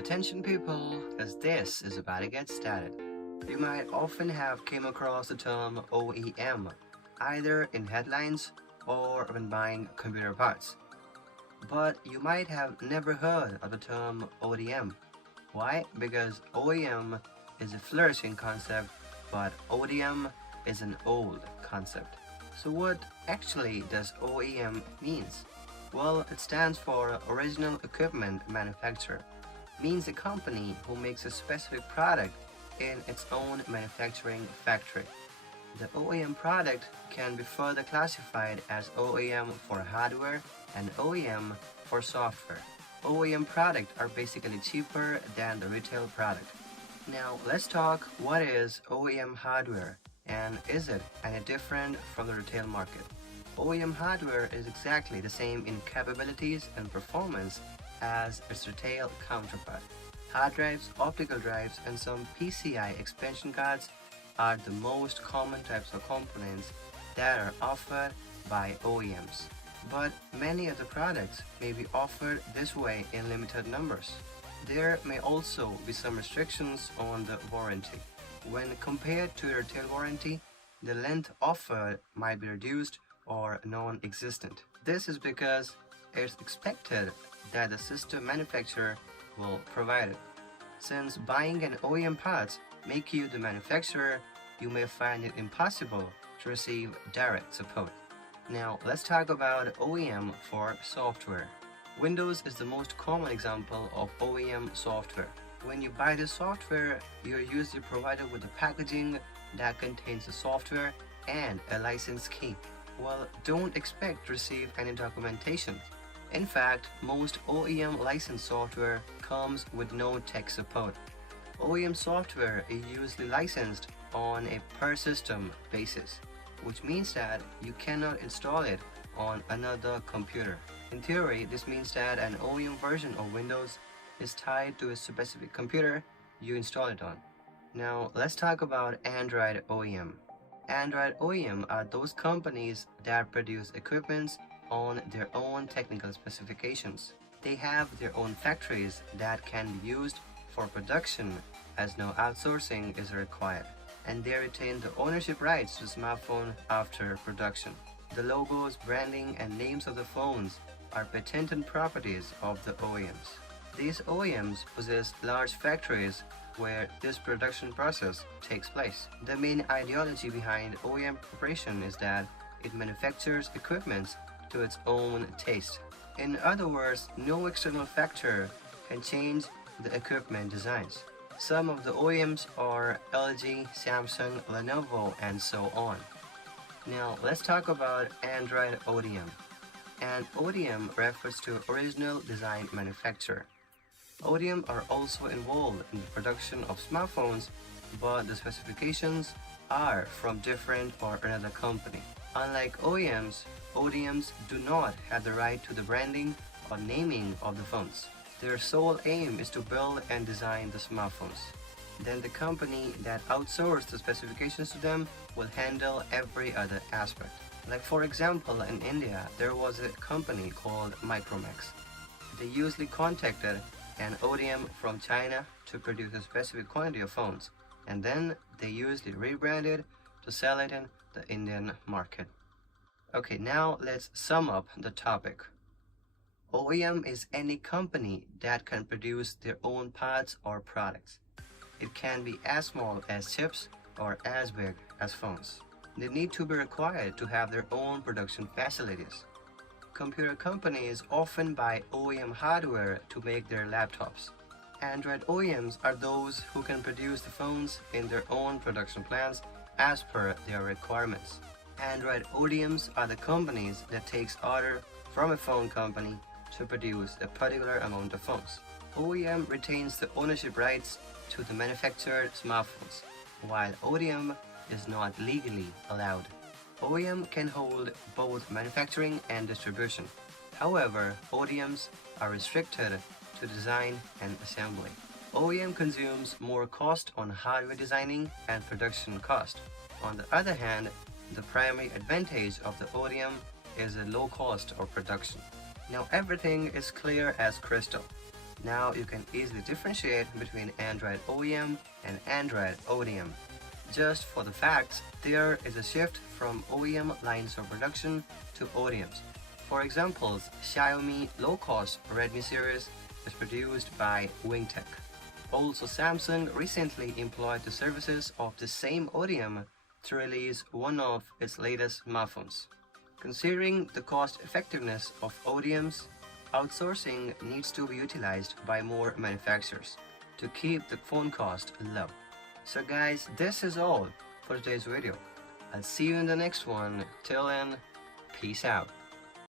Attention people, as this is about to get started. You might often have came across the term OEM, either in headlines or when buying computer parts. But you might have never heard of the term ODM. Why? Because OEM is a flourishing concept, but ODM is an old concept. So what actually does OEM means? Well, it stands for Original Equipment Manufacturer. Means a company who makes a specific product in its own manufacturing factory. The OEM product can be further classified as OEM for hardware and OEM for software. OEM products are basically cheaper than the retail product. Now let's talk what is OEM hardware and is it any different from the retail market. OEM hardware is exactly the same in capabilities and performance as its retail counterpart. Hard drives, optical drives, and some PCI expansion cards are the most common types of components that are offered by OEMs. But many of the products may be offered this way in limited numbers. There may also be some restrictions on the warranty. When compared to a retail warranty, the length offered might be reduced or non-existent. This is because it's expected that the system manufacturer will provide it. Since buying an OEM parts make you the manufacturer, you may find it impossible to receive direct support. Now let's talk about OEM for software. Windows is the most common example of OEM software. When you buy the software, you're usually provided with a packaging that contains the software and a license key. Well, don't expect to receive any documentation. In fact, most OEM licensed software comes with no tech support. OEM software is usually licensed on a per system basis, which means that you cannot install it on another computer. In theory, this means that an OEM version of Windows is tied to a specific computer you install it on. Now, let's talk about Android OEM. Android OEM are those companies that produce equipments on their own technical specifications. They have their own factories that can be used for production as no outsourcing is required, and they retain the ownership rights to the smartphone after production. The logos, branding, and names of the phones are patented properties of the OEMs. These OEMs possess large factories where this production process takes place. The main ideology behind OEM preparation is that it manufactures equipment to its own taste. In other words, no external factor can change the equipment designs. Some of the OEMs are LG, Samsung, Lenovo, and so on. Now let's talk about Android ODM. And ODM refers to Original Design Manufacturer. ODM are also involved in the production of smartphones, but the specifications are from different or another company. Unlike OEMs, ODMs do not have the right to the branding or naming of the phones. Their sole aim is to build and design the smartphones. Then the company that outsources the specifications to them will handle every other aspect. Like for example, in India, there was a company called Micromax. They usually contacted an ODM from China to produce a specific quantity of phones, and then they usually rebranded to sell it in the Indian market. Okay, now let's sum up the topic. OEM is any company that can produce their own parts or products. It can be as small as chips or as big as phones. They need to be required to have their own production facilities. Computer companies often buy OEM hardware to make their laptops. Android OEMs are those who can produce the phones in their own production plants as per their requirements. Android ODMs are the companies that takes order from a phone company to produce a particular amount of phones. OEM retains the ownership rights to the manufactured smartphones, while ODM is not legally allowed. OEM can hold both manufacturing and distribution. However, ODMs are restricted to design and assembly. OEM consumes more cost on hardware designing and production cost. On the other hand, the primary advantage of the ODM is a low cost of production. Now everything is clear as crystal. Now you can easily differentiate between Android OEM and Android Odm. Just for the facts, there is a shift from OEM lines of production to ODMs. For example, Xiaomi low-cost Redmi series is produced by Wingtech. Also, Samsung recently employed the services of the same ODM to release one of its latest smartphones. Considering the cost effectiveness of ODMs, outsourcing needs to be utilized by more manufacturers to keep the phone cost low. So guys, this is all for today's video. I'll see you in the next one. Till then, peace out.